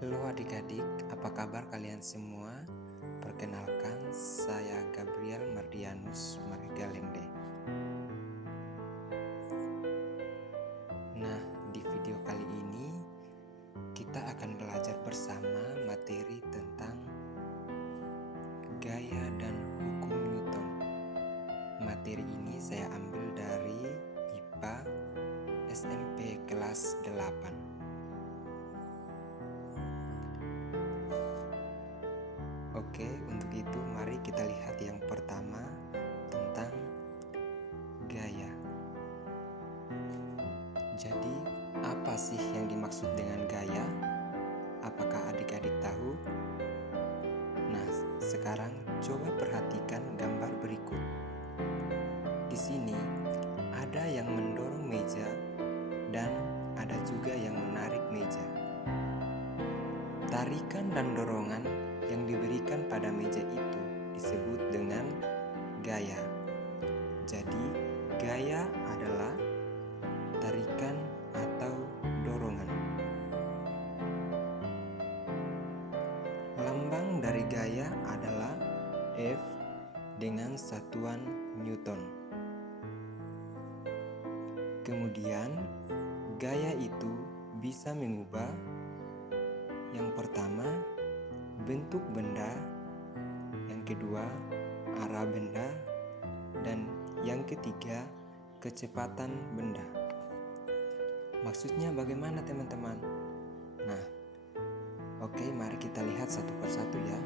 Halo adik-adik, apa kabar kalian semua? Perkenalkan, saya Gabriel Mardianus Margalende. Nah, di video kali ini kita akan belajar bersama materi tentang gaya dan hukum Newton. Materi ini saya ambil dari IPA SMP kelas 8. Oke, untuk itu mari kita lihat yang pertama tentang gaya. Jadi, apa sih yang dimaksud dengan gaya? Apakah adik-adik tahu? Nah, sekarang coba perhatikan gambar berikut. Di sini ada yang mendorong meja dan ada juga yang menarik meja. Tarikan dan dorongan yang diberikan pada meja itu disebut dengan gaya. Jadi, gaya adalah tarikan atau dorongan. Lambang dari gaya adalah F dengan satuan Newton. Kemudian, gaya itu bisa mengubah yang pertama, bentuk benda, yang kedua, arah benda, dan yang ketiga, kecepatan benda. Maksudnya bagaimana teman-teman? Nah, oke, mari kita lihat satu persatu ya.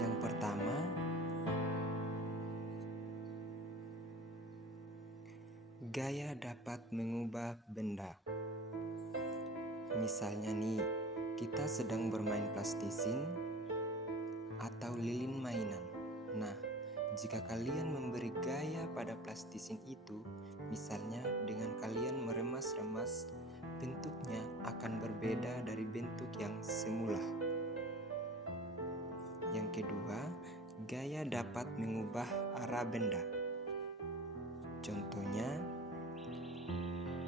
Yang pertama, gaya dapat mengubah benda. Misalnya nih, kita sedang bermain plastisin atau lilin mainan. Nah, jika kalian memberi gaya pada plastisin itu, misalnya dengan kalian meremas-remas, bentuknya akan berbeda dari bentuk yang semula. Yang kedua, gaya dapat mengubah arah benda. Contohnya,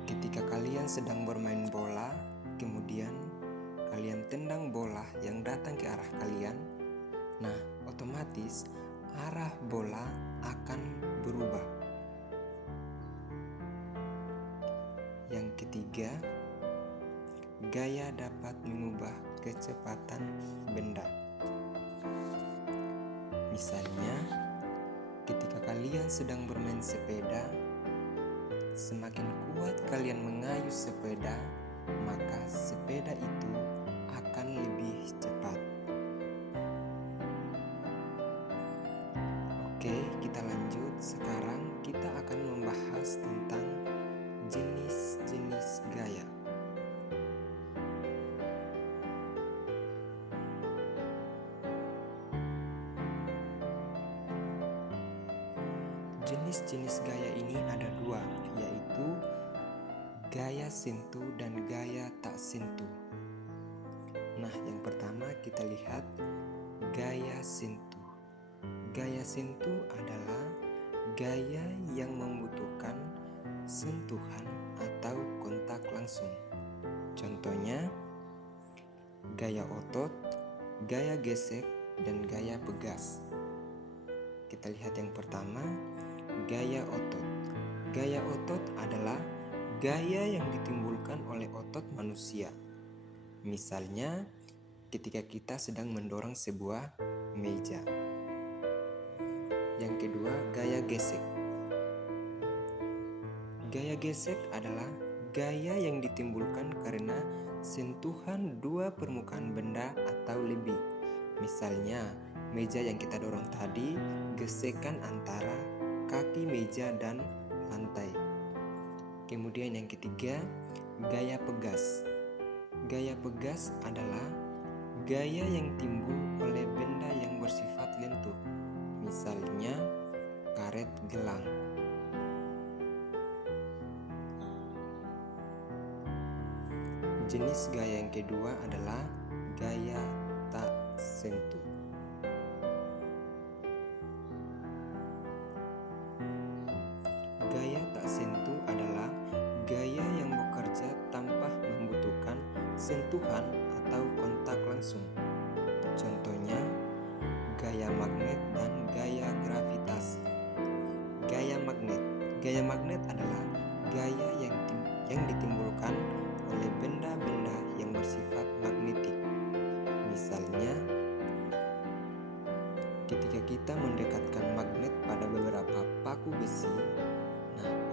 ketika kalian sedang bermain bola, kemudian kalian tendang bola yang datang ke arah kalian, nah otomatis arah bola akan berubah. Yang ketiga, gaya dapat mengubah kecepatan benda. Misalnya, ketika kalian sedang bermain sepeda, semakin kuat kalian mengayuh sepeda, maka sepeda itu akan lebih cepat. Oke, kita lanjut. Sekarang kita akan membahas tentang jenis-jenis gaya. Jenis-jenis gaya ini ada dua, yaitu gaya sentuh dan gaya tak sentuh. Nah, yang pertama kita lihat gaya sentuh. Gaya sentuh adalah gaya yang membutuhkan sentuhan atau kontak langsung. Contohnya, gaya otot, gaya gesek, dan gaya pegas. Kita lihat yang pertama, gaya otot. Gaya otot adalah gaya yang ditimbulkan oleh otot manusia. Misalnya, ketika kita sedang mendorong sebuah meja. Yang kedua, gaya gesek. Gaya gesek adalah gaya yang ditimbulkan karena sentuhan dua permukaan benda atau lebih. Misalnya, meja yang kita dorong tadi, gesekan antara kaki meja dan lantai. Kemudian yang ketiga, gaya pegas. Gaya pegas adalah gaya yang timbul oleh benda yang bersifat lentur. Misalnya, karet gelang. Jenis gaya yang kedua adalah gaya tak sentuh. Gaya tak sentuh adalah gaya yang bekerja tanpa membutuhkan sentuhan atau kontak langsung. Contohnya, gaya magnet dan gaya gravitasi. Gaya magnet adalah gaya yang ditimbulkan oleh benda-benda yang bersifat magnetik. Misalnya, ketika kita mendekatkan magnet pada beberapa paku besi,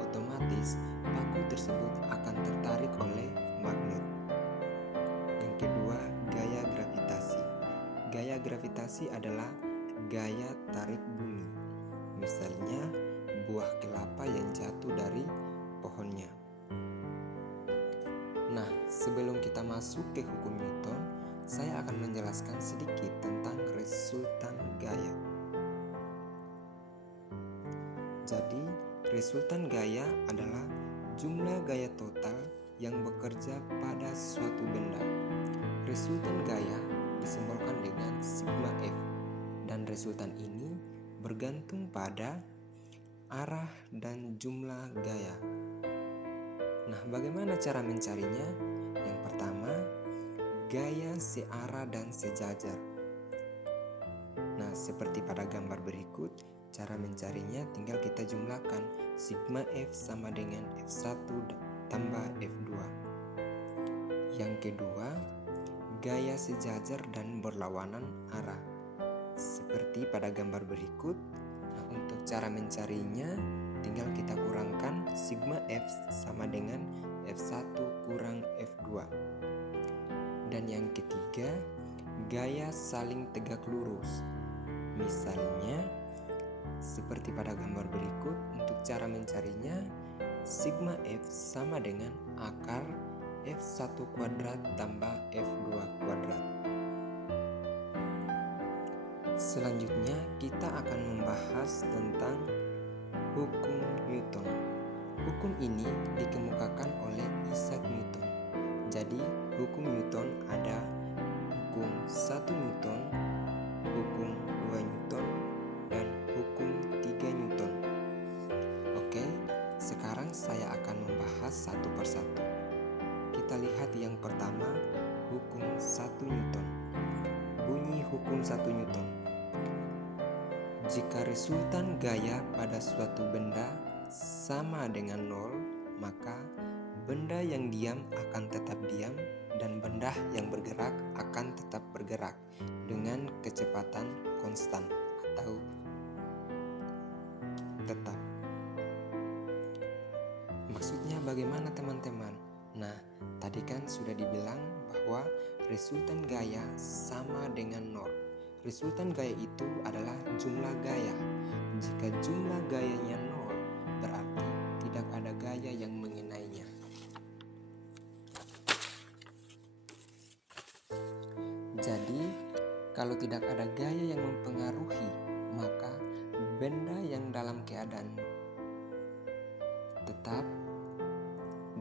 otomatis paku tersebut akan tertarik oleh magnet. Yang kedua, gaya gravitasi. Gaya gravitasi adalah gaya tarik bumi. Misalnya, buah kelapa yang jatuh dari pohonnya. Nah, sebelum kita masuk ke hukum Newton, saya akan menjelaskan sedikit tentang resultan gaya. Jadi, resultan gaya adalah jumlah gaya total yang bekerja pada suatu benda. Resultan gaya disimbolkan dengan sigma F, dan resultan ini bergantung pada arah dan jumlah gaya. Nah, bagaimana cara mencarinya? Yang pertama, gaya searah dan sejajar. Nah, seperti pada gambar berikut, cara mencarinya tinggal kita jumlahkan sigma F sama dengan F1 tambah F2. Yang kedua, gaya sejajar dan berlawanan arah. Seperti pada gambar berikut, untuk cara mencarinya tinggal kita kurangkan sigma F sama dengan F1 kurang F2. Dan yang ketiga, gaya saling tegak lurus. Misalnya, seperti pada gambar berikut, untuk cara mencarinya sigma F sama dengan akar F1 kuadrat tambah F2 kuadrat. Selanjutnya, kita akan membahas tentang hukum Newton. Hukum ini dikemukakan oleh Isaac Newton. Jadi, hukum Newton ada hukum 1 Newton, hukum 2 Newton, dan hukum 3 Newton. Oke, sekarang saya akan membahas satu persatu. Kita lihat yang pertama, hukum 1 Newton. Bunyi hukum 1 Newton. Jika resultan gaya pada suatu benda sama dengan 0, maka benda yang diam akan tetap diam dan benda yang bergerak akan tetap bergerak dengan kecepatan konstan atau tetap. Maksudnya bagaimana, teman-teman? Nah, tadi kan sudah dibilang bahwa resultan gaya sama dengan 0. Resultan gaya itu adalah jumlah gaya. Jika jumlah gayanya 0, berarti tidak ada gaya yang mengenainya. Jadi, kalau tidak ada gaya yang mempengaruhi, maka benda yang dalam keadaan tetap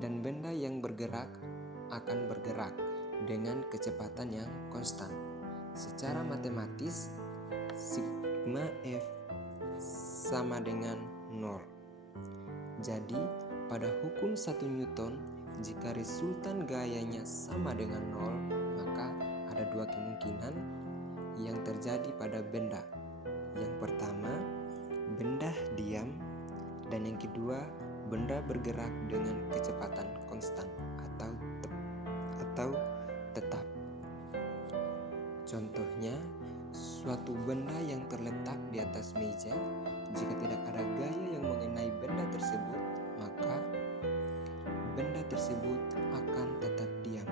dan benda yang bergerak akan bergerak dengan kecepatan yang konstan. Secara matematis, sigma F sama dengan 0. Jadi, pada hukum 1 Newton, jika resultan gayanya sama dengan 0, maka ada dua kemungkinan yang terjadi pada benda. Yang pertama, benda diam, dan yang kedua, benda bergerak dengan kecepatan konstan atau tetap. Contohnya, suatu benda yang terletak di atas meja, jika tidak ada gaya yang mengenai benda tersebut, maka benda tersebut akan tetap diam.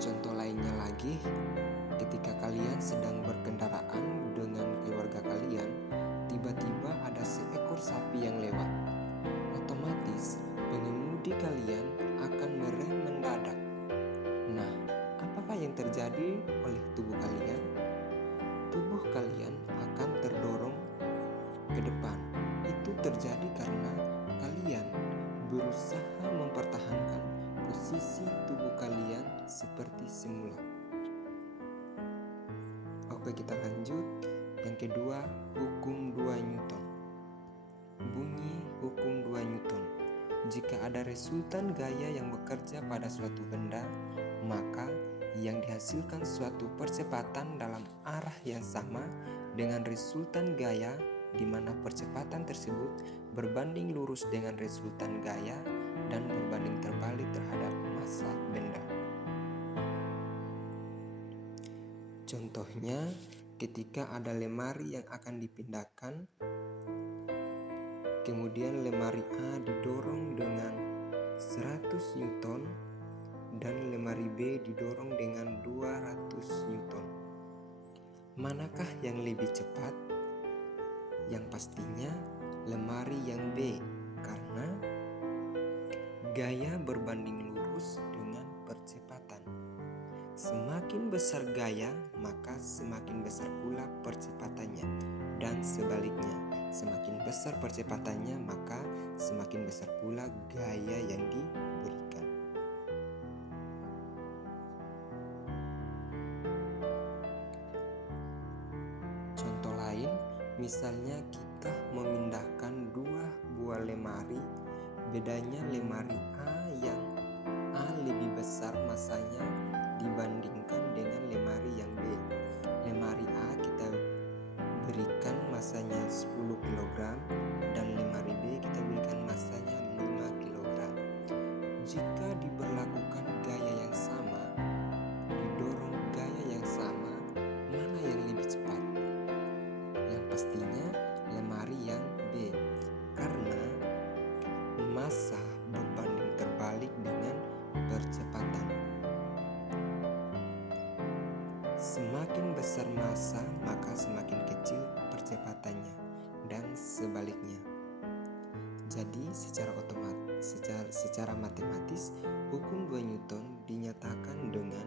Contoh lainnya lagi, ketika kalian sedang berkendaraan dengan keluarga kalian, tiba-tiba ada seekor sapi yang lewat. Otomatis, pengemudi kalian akan merem mendadak. Nah, apakah yang terjadi oleh tubuh kalian? Tubuh kalian akan terdorong ke depan. Itu terjadi karena kalian berusaha mempertahankan posisi tubuh kalian seperti semula. Oke, kita lanjut. Yang kedua, hukum 2 Newton. Bunyi hukum 2 Newton. Jika ada resultan gaya yang bekerja pada suatu benda, maka yang dihasilkan suatu percepatan dalam arah yang sama dengan resultan gaya, di mana percepatan tersebut berbanding lurus dengan resultan gaya dan berbanding terbalik terhadap massa benda. Contohnya, ketika ada lemari yang akan dipindahkan, kemudian lemari A didorong dengan 100 Newton dan lemari B didorong dengan 200 Newton. Manakah yang lebih cepat? Yang pastinya lemari yang B, karena gaya berbanding lurus dengan percepatan. Semakin besar gaya, maka semakin besar pula percepatannya, dan sebaliknya, semakin besar percepatannya, maka semakin besar pula gaya yang diberikan. Contoh lain, misalnya kita memindahkan 2 buah lemari, bedanya lemari A yang A lebih besar massanya dibandingkan dengan lemari yang B. Lemari A kita berikan massanya 10 kg dan lemari B kita berikan massanya 5 kg. Jika diberlakukan gaya yang sama, didorong gaya yang sama, mana yang lebih cepat? Yang pastinya lemari yang B, karena massa berbanding terbalik dengan percepatan. Semakin besar massa, maka semakin kecil percepatannya, dan sebaliknya. Jadi secara matematis, hukum 2 Newton dinyatakan dengan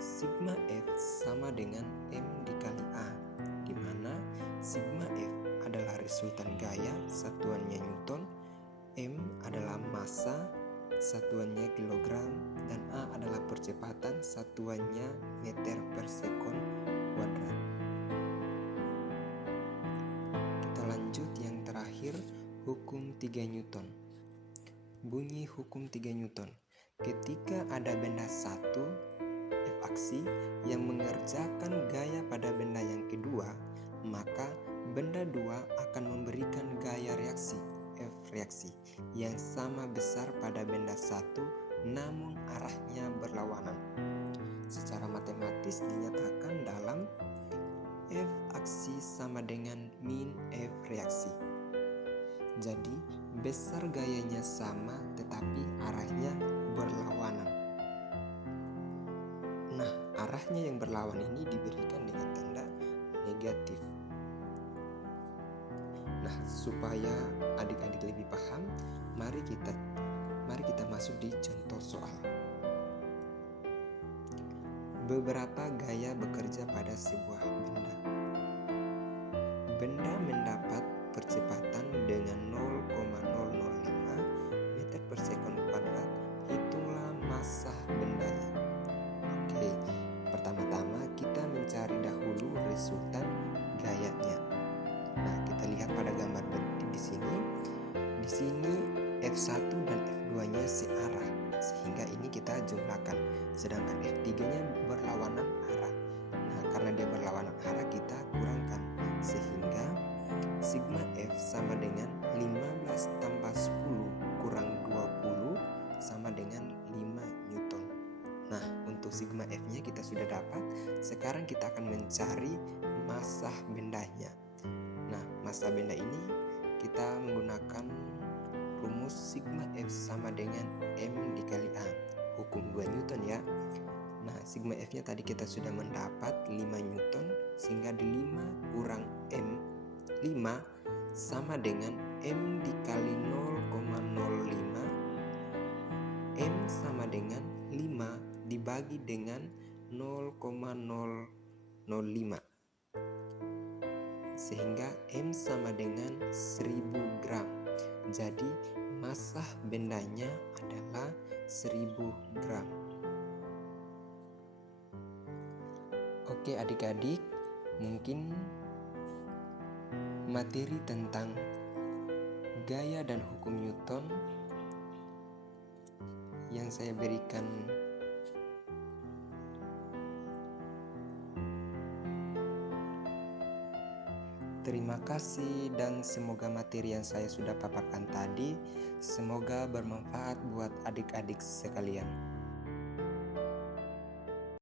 sigma F sama dengan M dikali A, di mana sigma F adalah resultan gaya, satuannya Newton, M adalah massa, satuannya kilogram, dan A adalah percepatan, satuannya meter per sekon kuadrat. Kita lanjut yang terakhir, hukum 3 Newton. Bunyi hukum 3 Newton. Ketika ada benda satu, F aksi, yang mengerjakan gaya pada benda yang kedua, maka benda dua akan memberikan gaya reaksi, F reaksi, yang sama besar pada benda satu, namun arahnya berlawanan. Secara matematis dinyatakan dalam F aksi sama dengan min F reaksi. Jadi besar gayanya sama tetapi arahnya berlawanan. Nah, arahnya yang berlawanan ini diberikan dengan tanda negatif. Nah, supaya adik-adik lebih paham, mari kita masuk di contoh soal. Beberapa gaya bekerja pada sebuah benda. Benda mendapat percepatan dengan 0,005 meter per sekon kuadrat. Hitunglah massa bendanya. Oke, pertama-tama kita mencari dahulu resultan gayanya. Nah, kita lihat pada gambar di sini. Di sini F1 dan F2-nya searah, sehingga ini kita jumlahkan. Sedangkan F3-nya berlawanan arah. Nah, karena dia berlawanan arah, kita kurangkan, sehingga sigma F sama dengan 15 tambah 10 kurang 20 sama dengan 5 Newton. Nah, untuk sigma F-nya kita sudah dapat. Sekarang kita akan mencari massa bendanya. Nah, massa benda ini kita menggunakan rumus sigma F sama dengan M dikali A, hukum 2 Newton ya. Nah, sigma F-nya tadi kita sudah mendapat 5 Newton, sehingga di 5 kurang M, 5 sama dengan M dikali 0,05. M sama dengan 5 dibagi dengan 0,005, sehingga M sama dengan 1000 gram. Jadi massa bendanya adalah 1000 gram. Oke adik-adik, mungkin materi tentang gaya dan hukum Newton yang saya berikan Terima kasih dan semoga materi yang saya sudah paparkan tadi semoga bermanfaat buat adik-adik sekalian.